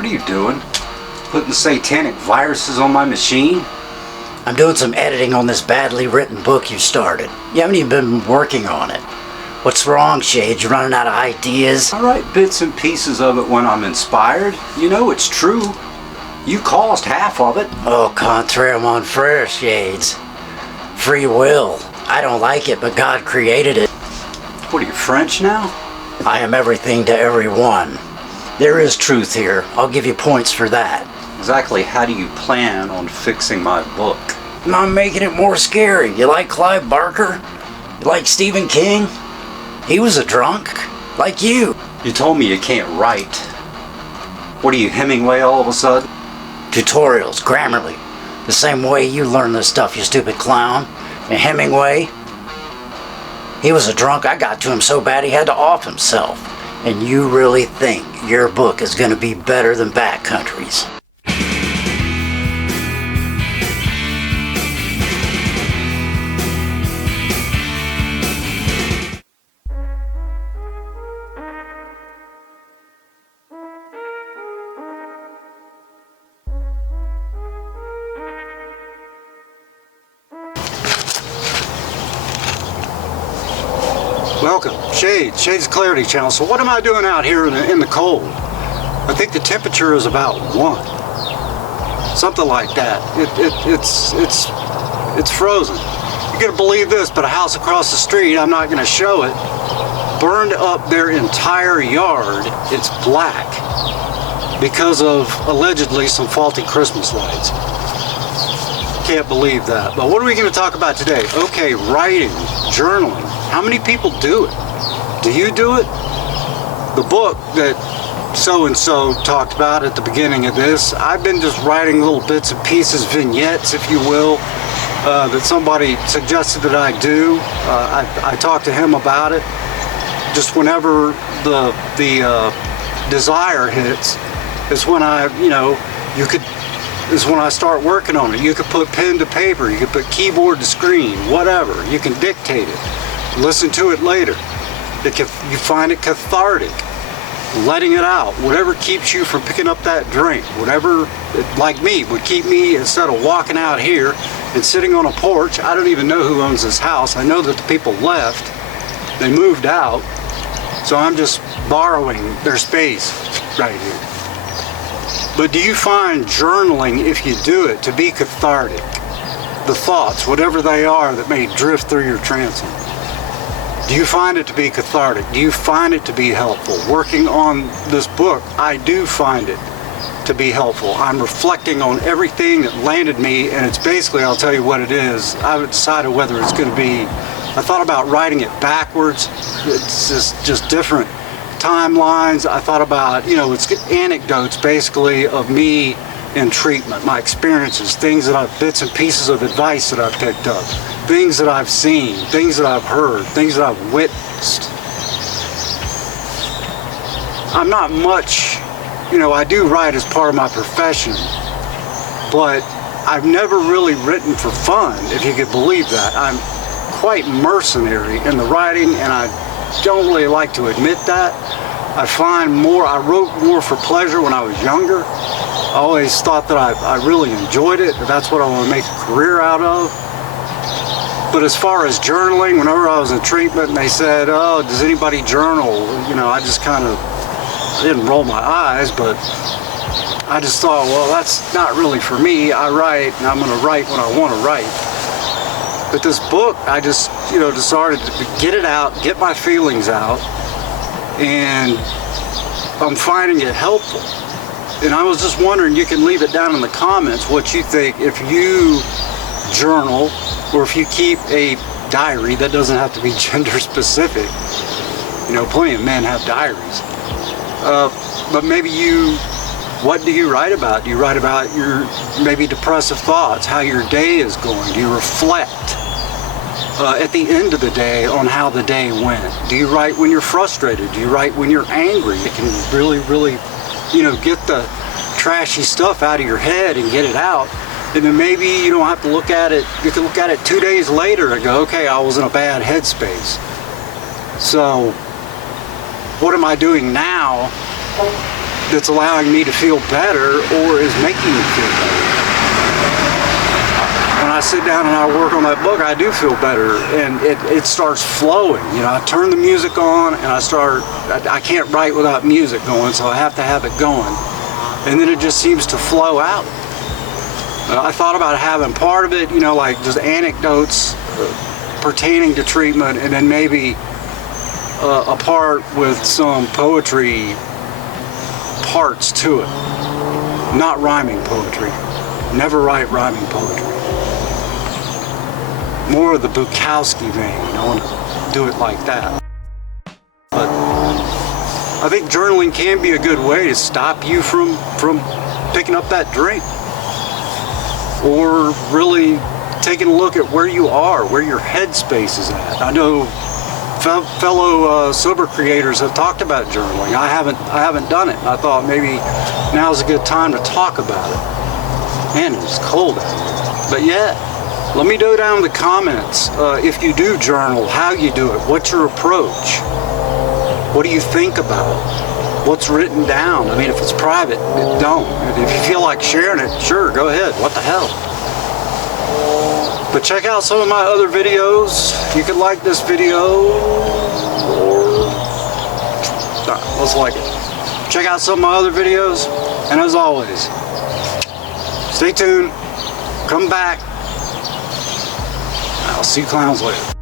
What are you doing? Putting satanic viruses on my machine? I'm doing some editing on this badly written book you started. You haven't even been working on it. What's wrong, Shades? You running out of ideas? I write bits and pieces of it when I'm inspired. You know it's true. You caused half of it. Oh, contraire mon frere, Shades. Free will. I don't like it, but God created it. What are you, French now? I am everything to everyone. There is truth here. I'll give you points for that. Exactly how do you plan on fixing my book? I'm making it more scary. You like Clive Barker? You like Stephen King? He was a drunk, like you. You told me you can't write. What are you, Hemingway all of a sudden? Tutorials, Grammarly. The same way you learn this stuff, you stupid clown. And Hemingway, he was a drunk. I got to him so bad he had to off himself. And you really think your book is going to be better than Backcountry's? Welcome, Shades Clarity Channel. So what am I doing out here in the cold? I think the temperature is about 1, something like that. It's frozen. You're gonna believe this, but a house across the street, I'm not gonna show it, burned up their entire yard. It's black because of allegedly some faulty Christmas lights. Can't believe that. But what are we going to talk about today? Okay, writing, journaling. How many people do it? Do you do it? The book that so-and-so talked about at the beginning of this, I've been just writing little bits and pieces, vignettes, if you will, that somebody suggested that I do. I talked to him about it. Just whenever the desire hits is when is when I start working on it. You could put pen to paper, you could put keyboard to screen, whatever. You can dictate it, listen to it later. You find it cathartic, letting it out, whatever keeps you from picking up that drink, whatever, like me, would keep me, instead of walking out here and sitting on a porch. I don't even know who owns this house. I know that the people left, they moved out, so I'm just borrowing their space right here. But do you find journaling, if you do it, to be cathartic? The thoughts, whatever they are, that may drift through your transom. Do you find it to be cathartic? Do you find it to be helpful? Working on this book, I do find it to be helpful. I'm reflecting on everything that landed me, and it's basically, I'll tell you what it is. I haven't decided whether it's going to be, I thought about writing it backwards. It's just different timelines. I thought about, it's anecdotes basically of me in treatment, my experiences, things that bits and pieces of advice that I've picked up, things that I've seen, things that I've heard, things that I've witnessed. I'm not much, I do write as part of my profession, but I've never really written for fun, if you could believe that. I'm quite mercenary in the writing, and I don't really like to admit that. I wrote more for pleasure when I was younger. I always thought that I really enjoyed it, that's what I want to make a career out of. But as far as journaling, whenever I was in treatment and they said, oh, does anybody journal? I just I didn't roll my eyes, but I just thought, well, that's not really for me. I write, and I'm going to write when I want to write. But this book, I just, decided to get it out, get my feelings out, and I'm finding it helpful. And I was just wondering, you can leave it down in the comments what you think, if you journal, or if you keep a diary. That doesn't have to be gender specific. Plenty of men have diaries. But maybe what do you write about? Do you write about your maybe depressive thoughts, how your day is going? Do you reflect at the end of the day on how the day went? Do you write when you're frustrated? Do you write when you're angry? It can really, really, get the trashy stuff out of your head and get it out. And then maybe you don't have to look at it. You can look at it 2 days later and go, okay, I was in a bad headspace. So what am I doing now that's allowing me to feel better or is making me feel better. When I sit down and I work on that book, I do feel better, and it starts flowing. You know, I turn the music on and I can't write without music going, so I have to have it going. And then it just seems to flow out. I thought about having part of it, you know, like just anecdotes pertaining to treatment, and then maybe a part with some poetry parts to it. Not rhyming poetry. Never write rhyming poetry. More of the Bukowski vein. I want to do it like that. But I think journaling can be a good way to stop you from picking up that drink, or really taking a look at where you are, where your headspace is at. I know fellow sober creators have talked about journaling. I haven't done it. I thought maybe now's a good time to talk about it. Man, it's cold out here. But yeah. Let me know down in the comments if you do journal, how you do it, what's your approach, what do you think about it, what's written down. I mean, if it's private, don't. If you feel like sharing it, sure, go ahead, what the hell. But check out some of my other videos. You could like this video, or let's like it. Check out some of my other videos, and as always, stay tuned, come back. I'll see you clowns later.